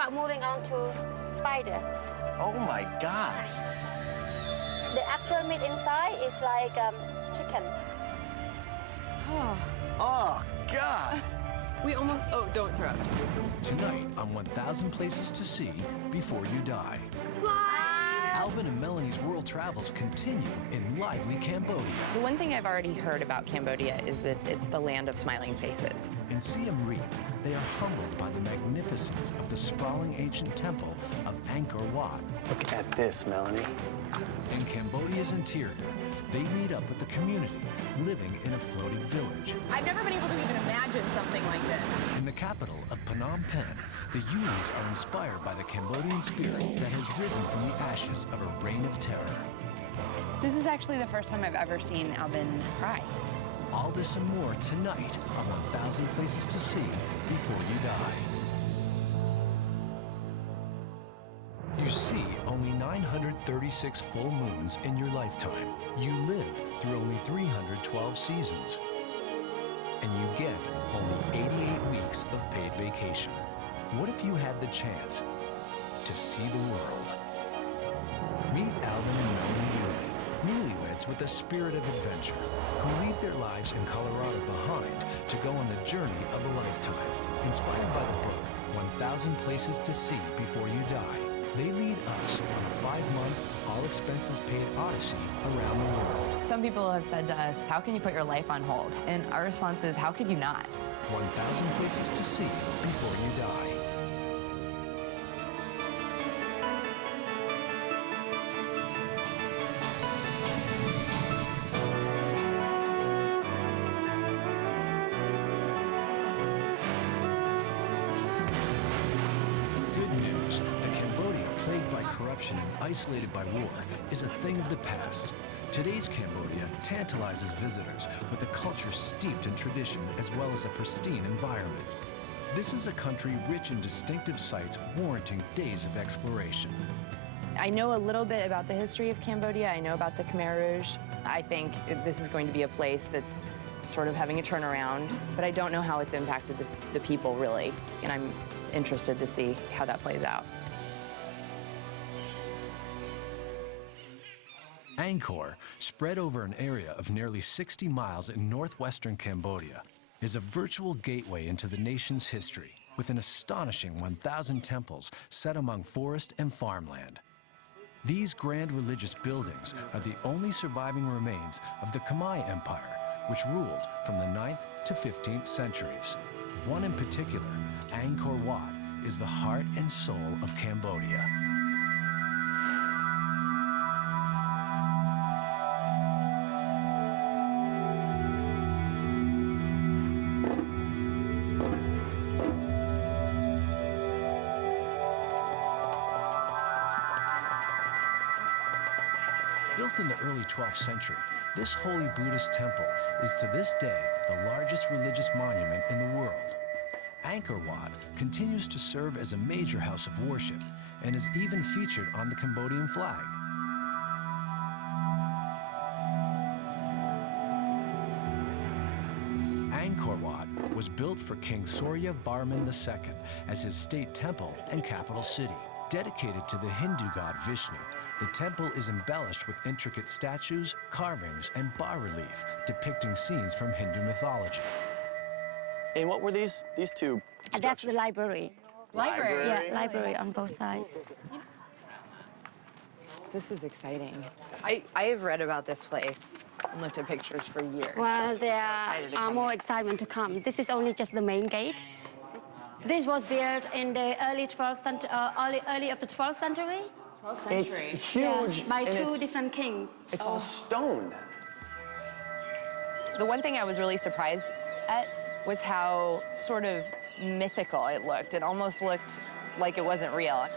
about moving on to spider. Oh my God. The actual meat inside is like chicken. Oh, God. We almost, oh, don't throw. Tonight on 1,000 Places to See Before You Die. Alvin and Melanie's world travels continue in lively Cambodia. The one thing I've already heard about Cambodia is that it's the land of smiling faces. In Siem Reap, they are humbled by the magnificence of the sprawling ancient temple of Angkor Wat. Look at this, Melanie. In Cambodia's interior, they meet up with the community living in a floating village. I've never been able to even imagine something like this. In the capital of Phnom Penh, the Yulis are inspired by the Cambodian spirit that has risen from the ashes of a reign of terror. This is actually the first time I've ever seen Alvin cry. All this and more tonight on 1,000 Places to See Before You Die. You see only 936 full moons in your lifetime. You live through only 312 seasons. And you get only 88 weeks of paid vacation. What if you had the chance to see the world? Meet Alvin and Melanie Yuli, newlyweds with a spirit of adventure, who leave their lives in Colorado behind to go on the journey of a lifetime. Inspired by the book, 1,000 Places to See Before You Die, they lead us on a 5-month, all-expenses-paid odyssey around the world. Some people have said to us, how can you put your life on hold? And our response is, how could you not? 1,000 Places to See Before You Die. And isolated by war is a thing of the past. Today's Cambodia tantalizes visitors with a culture steeped in tradition as well as a pristine environment. This is a country rich in distinctive sites warranting days of exploration. I know a little bit about the history of Cambodia. I know about the Khmer Rouge. I think this is going to be a place that's sort of having a turnaround, but I don't know how it's impacted the people really, and I'm interested to see how that plays out. Angkor, spread over an area of nearly 60 miles in northwestern Cambodia, is a virtual gateway into the nation's history, with an astonishing 1,000 temples set among forest and farmland. These grand religious buildings are the only surviving remains of the Khmer Empire, which ruled from the 9th to 15th centuries. One in particular, Angkor Wat, is the heart and soul of Cambodia. Built in the early 12th century, this holy Buddhist temple is to this day the largest religious monument in the world. Angkor Wat continues to serve as a major house of worship and is even featured on the Cambodian flag. Angkor Wat was built for King Surya Varman II as his state temple and capital city. Dedicated to the Hindu god Vishnu, the temple is embellished with intricate statues, carvings, and bas-relief depicting scenes from Hindu mythology. And what were these two structures? That's the library. Library? Yeah, library on both sides. This is exciting. I have read about this place and looked at pictures for years. Well, there are more excitement to come. This is only just the main gate. This was built in the early 12th century, early of the 12th century. 12th century. It's huge. By two different kings. It's all stone. The one thing I was really surprised at was how sort of mythical it looked. It almost looked like it wasn't real.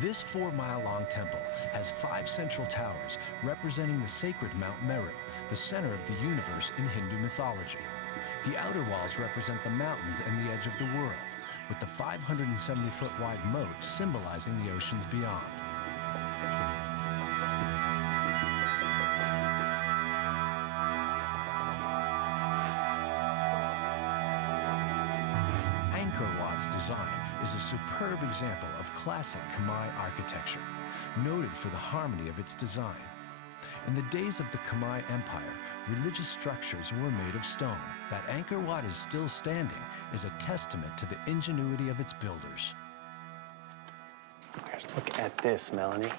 This 4-mile-long temple has 5 central towers representing the sacred Mount Meru, the center of the universe in Hindu mythology. The outer walls represent the mountains and the edge of the world, with the 570-foot wide moat symbolizing the oceans beyond. Angkor Wat's design is a superb example of classic Khmer architecture, noted for the harmony of its design. In the days of the Khmer Empire, religious structures were made of stone. That Angkor Wat is still standing is a testament to the ingenuity of its builders. Look at this, Melanie.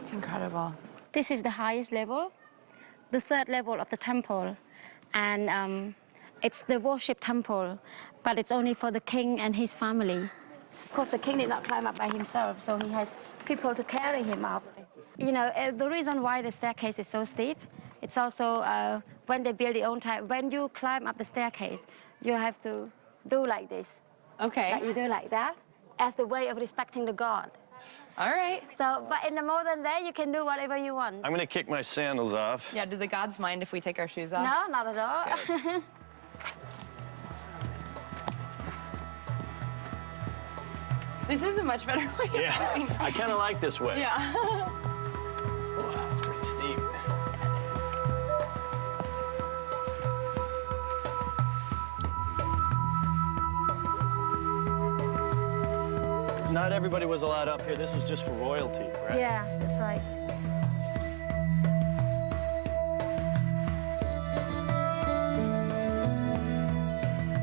It's incredible. This is the highest level, the third level of the temple. And it's the worship temple, but it's only for the king and his family. Of course, the king did not climb up by himself, so he has people to carry him up. You know, the reason why the staircase is so steep, it's also when they build the old time, when you climb up the staircase, you have to do like this. Okay. Like you do like that, as the way of respecting the god. All right. So, but in the modern day, you can do whatever you want. I'm gonna kick my sandals off. Yeah, do the gods mind if we take our shoes off? No, not at all. This is a much better way of Yeah, doing it. I kind of like this way. Yeah. Wow, it's pretty steep. Not everybody was allowed up here. This was just for royalty, correct? Yeah, that's right.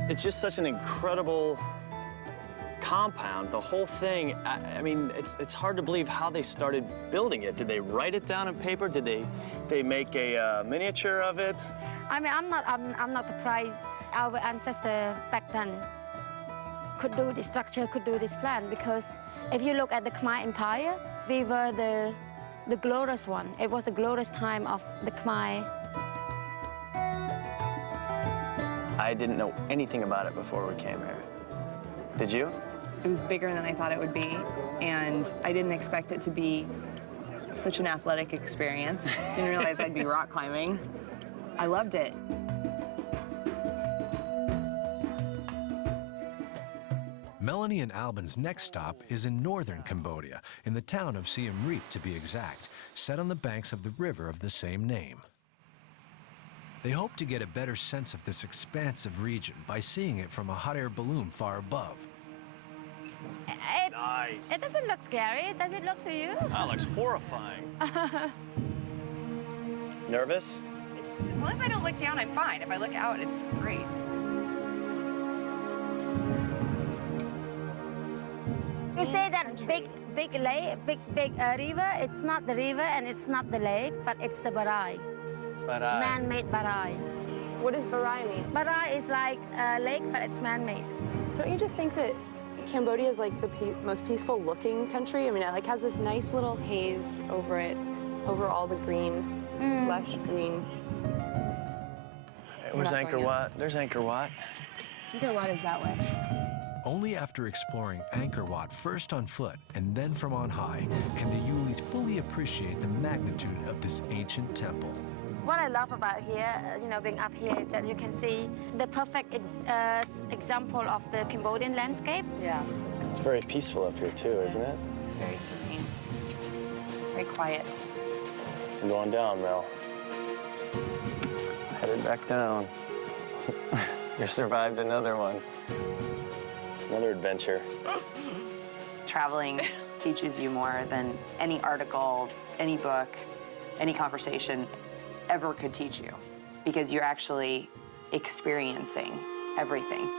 It's just such an incredible compound, the whole thing. I mean, it's hard to believe how they started building it. Did they write it down on paper? Did they make a miniature of it? I mean, I'm not surprised our ancestor back then could do this structure, could do this plan, because if you look at the Khmer Empire, we were the glorious one. It was the glorious time of the Khmer. I didn't know anything about it before we came here. Did you? It was bigger than I thought it would be, and I didn't expect it to be such an athletic experience. Didn't realize I'd be rock climbing. I loved it. Melanie and Albin's next stop is in northern Cambodia, in the town of Siem Reap to be exact, set on the banks of the river of the same name. They hope to get a better sense of this expansive region by seeing it from a hot air balloon far above. Nice. It doesn't look scary. Does it look to you? That looks horrifying. Nervous? As long as I don't look down, I'm fine. If I look out, it's great. You say that big lake, big river. It's not the river and it's not the lake, but it's the barai. Barai. Man-made barai. What does Barai mean? Barai is like a lake, but it's man-made. Don't you just think that Cambodia is like the most peaceful looking country? I mean, it like has this nice little haze over it, over all the green, lush green. Where's Angkor Wat? There's Angkor Wat. Angkor Wat is that way. Only after exploring Angkor Wat first on foot and then from on high can the Yulis fully appreciate the magnitude of this ancient temple. What I love about here, you know, being up here, is that you can see the perfect example of the Cambodian landscape. Yeah. It's very peaceful up here too, isn't it? It's very serene. Very quiet. I'm going down, Mel. Headed back down. You survived another one. Another adventure. Traveling teaches you more than any article, any book, any conversation ever could teach you, because you're actually experiencing everything.